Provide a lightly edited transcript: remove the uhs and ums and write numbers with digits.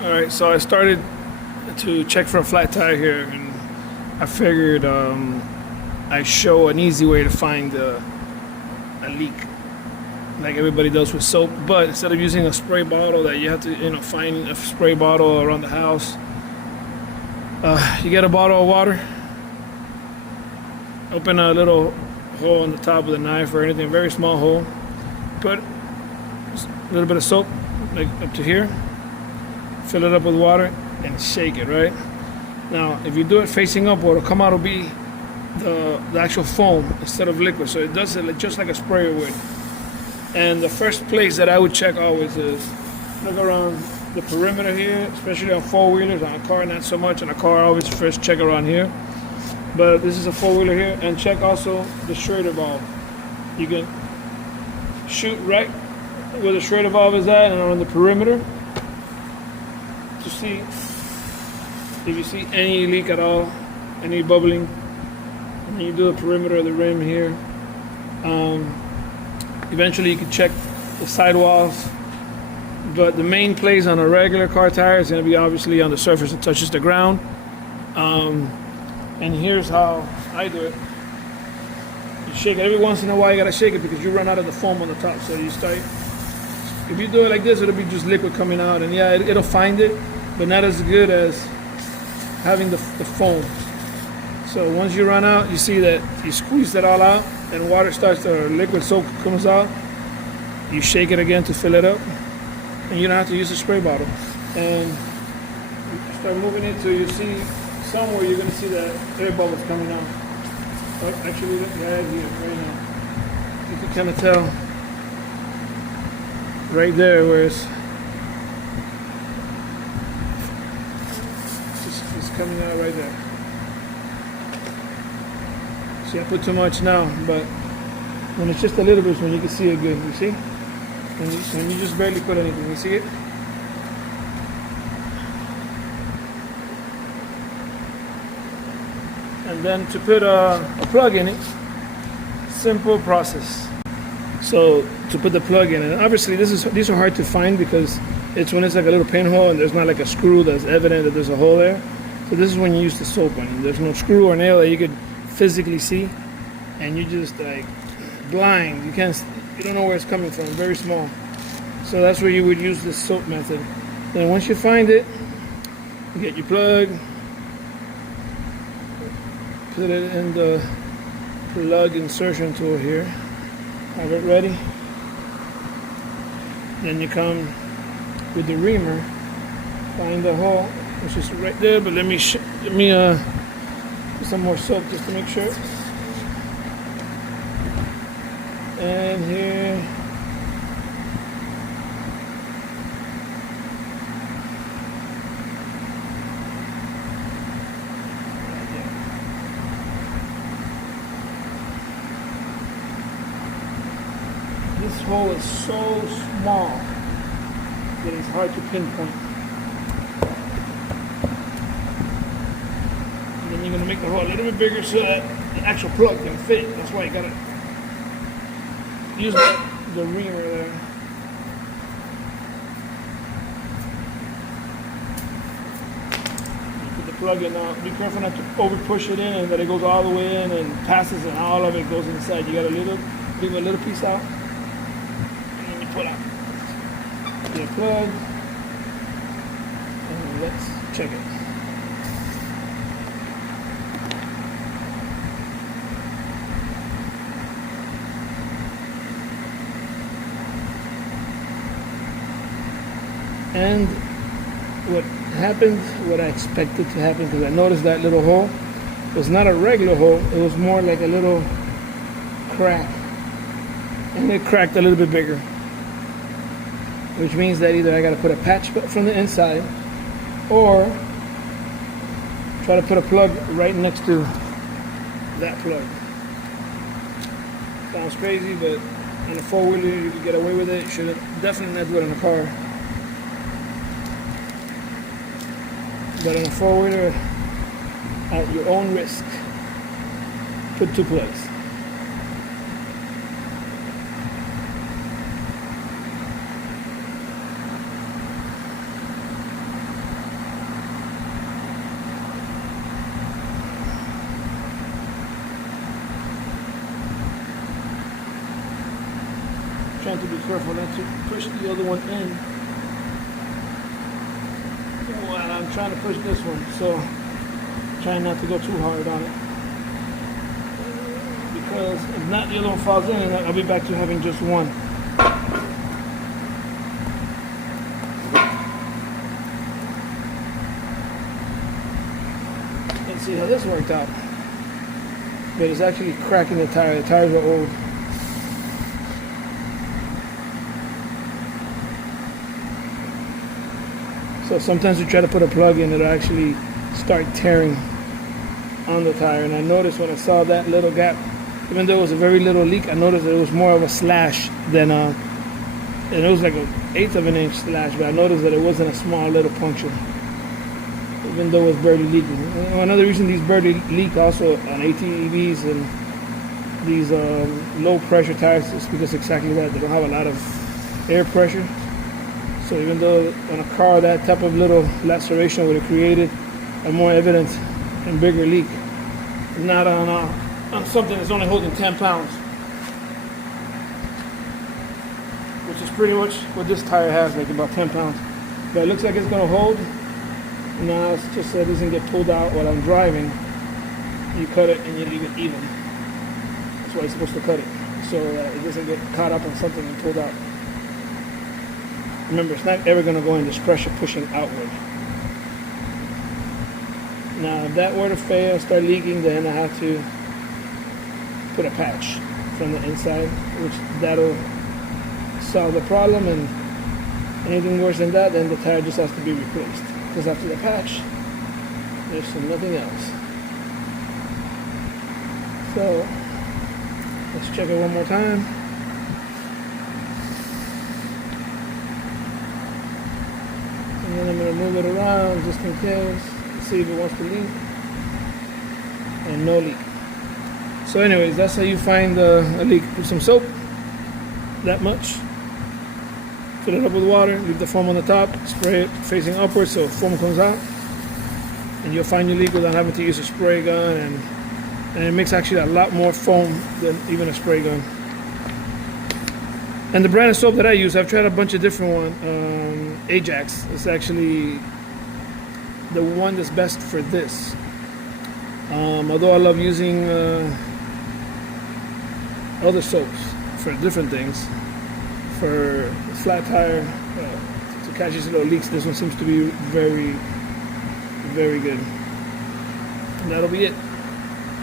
All right, so I started to check for a flat tire here, and I figured I show an easy way to find a leak, like everybody does with soap. But instead of using a spray bottle that you have to, find a spray bottle around the house, you get a bottle of water, open a little hole in the top with a knife or anything, a very small hole, put a little bit of soap, like up to here, fill it up with water, and shake it, right? Now, if you do it facing up, what'll come out will be the actual foam instead of liquid. So it does it just like a sprayer would. And the first place that I would check always is look around the perimeter here, especially on four-wheelers. On a car, not so much. On a car, I always first check around here. But this is a four-wheeler here. And check also the Schrader valve. You can shoot right where the Schrader valve is at and on the perimeter to see if you see any leak at all, any bubbling. And then you do the perimeter of the rim here. Eventually you can check the sidewalls, but the main place on a regular car tire is going to be obviously on the surface that touches the ground. And here's how I do it. You shake it every once in a while. You gotta shake it because you run out of the foam on the top. So you start. If you do it like this, it'll be just liquid coming out, and yeah, it'll find it, but not as good as having the foam. So once you run out, you see that you squeeze it all out, and water starts to, or liquid soap comes out. You shake it again to fill it up, and you don't have to use a spray bottle. And you start moving it till you see somewhere you're going to see that air bubbles coming out. Oh, actually, yeah, here, right now. You can kind of tell right there where it's coming out right there. See, I put too much now, but when it's just a little bit, when you can see it good, you see? When you just barely put anything, you see it? And then to put a plug in it, simple process. So to put the plug in, and obviously these are hard to find because it's when it's like a little pinhole and there's not like a screw that's evident that there's a hole there. So this is when you use the soap on it. There's no screw or nail that you could physically see, and you just like blind. You don't know where it's coming from. Very small. So that's where you would use the soap method. Then once you find it, you get your plug. Put it in the plug insertion tool here. Have it ready. Then you come with the reamer, find the hole, which is right there. But let me put some more soap just to make sure. And here. This hole is so small that it's hard to pinpoint. And then you're going to make the hole a little bit bigger so that the actual plug can fit. That's why you got to use the reamer there. You put the plug in now. Be careful not to over push it in and that it goes all the way in and passes and all of it goes inside. You got to leave a little piece out. Pull out the plug, and let's check it. And what happened, what I expected to happen, because I noticed that little hole was not a regular hole, it was more like a little crack, and it cracked a little bit bigger. Which means that either I got to put a patch from the inside or try to put a plug right next to that plug. Sounds crazy, but on a four-wheeler you can get away with it. You should definitely not do it in a car. But on a four-wheeler, at your own risk, put two plugs. have to be careful not to push the other one in while I'm trying to push this one. So trying not to go too hard on it, because if not, the other one falls in and I'll be back to having just one. Let's see how this worked out. But it's actually cracking the tire. The tires are old. So sometimes you try to put a plug in, it'll actually start tearing on the tire. And I noticed when I saw that little gap, even though it was a very little leak, I noticed that it was more of a slash than and it was like an 1/8 of an inch slash, but I noticed that it wasn't a small little puncture, even though it was barely leaking. Another reason these barely leak also on ATVs and these low pressure tires is because exactly that, they don't have a lot of air pressure. So even though on a car that type of little laceration would have created a more evident and bigger leak, not on something that's only holding 10 pounds, which is pretty much what this tire has, like about 10 pounds. But it looks like it's going to hold. Now it's just so it doesn't get pulled out while I'm driving. You cut it and you leave it even. That's why you're supposed to cut it, so that it doesn't get caught up on something and pulled out. Remember, it's not ever going to go in this pressure pushing outward. Now, if that were to fail, start leaking, then I have to put a patch from the inside, which that'll solve the problem. And anything worse than that, then the tire just has to be replaced. Because after the patch, there's nothing else. So, let's check it one more time. And then I'm going to move it around just in case, see if it wants to leak. And no leak. So anyways, that's how you find a leak. Put some soap, that much. Fill it up with water, leave the foam on the top, spray it facing upwards so foam comes out. And you'll find your leak without having to use a spray gun. And it makes actually a lot more foam than even a spray gun. And the brand of soap that I use, I've tried a bunch of different ones. Ajax is actually the one that's best for this. Although I love using other soaps for different things. For flat tire, to catch these little leaks, this one seems to be very, very good. And that'll be it.